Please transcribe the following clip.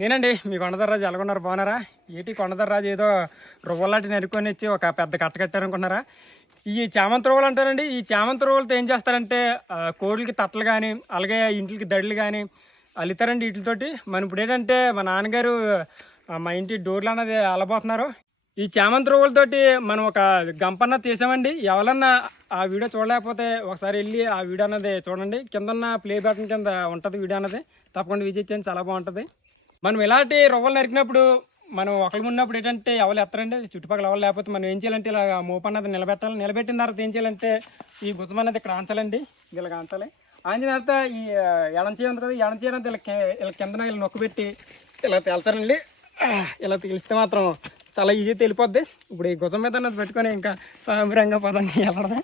నేనండి మీ కొండదర్రాజు ఎలాగొన్నారు, బాగున్నారా? ఏంటి కొండదర్రాజు ఏదో రువ్వలాంటి నరుకొని ఇచ్చి ఒక పెద్ద కట్ట కట్టారనుకున్నారా? ఈ చామంతి రువ్వలు అంటారండి. ఈ చామంతి రువ్వలతో ఏం చేస్తారంటే కోళ్ళకి తట్టలు కానీ అలాగే ఇంటికి దడులు కానీ అల్లుతారండి వీటితోటి. మనం ఇప్పుడు ఏంటంటే మా నాన్నగారు మా ఇంటి డోర్లు అన్నది అల్లబోతున్నారు. ఈ చామంతి రువ్వలతోటి మనం ఒక గంపన్న తీసామండి. ఎవరన్నా ఆ వీడియో చూడలేకపోతే ఒకసారి వెళ్ళి ఆ వీడియో అన్నది చూడండి. కింద ప్లే బటన్ కింద ఉంటుంది వీడియో అన్నది, తప్పకుండా విజిట్ చేయండి, చాలా బాగుంటుంది. మనం ఇలాంటి రువ్వలు నరికినప్పుడు మనం ఒకరికి ఉన్నప్పుడు ఏంటంటే ఎవరు ఎత్తారండి, చుట్టుపక్కల ఎవరు లేకపోతే మనం ఏం చేయాలంటే ఇలా మోపు అన్నది నిలబెట్టాలి. నిలబెట్టిన తర్వాత ఏం చేయాలంటే ఈ గుతం అన్నది ఇక్కడ ఆంచాలండి, ఇలా ఆంచాలి. ఆంచిన తర్వాత ఈ ఎడం చేయ ఉంది కదా, ఎడం చేయడం ఇలా కిందన ఇలా నొక్కుపెట్టి ఇలా తేల్తారండి. ఇలా తేలిస్తే మాత్రం చాలా ఈజీ తెలిపోద్ది. ఇప్పుడు ఈ గుతం మీద అన్నది పెట్టుకొని ఇంకా సాంబరంగా పదండి వెళ్ళడమే.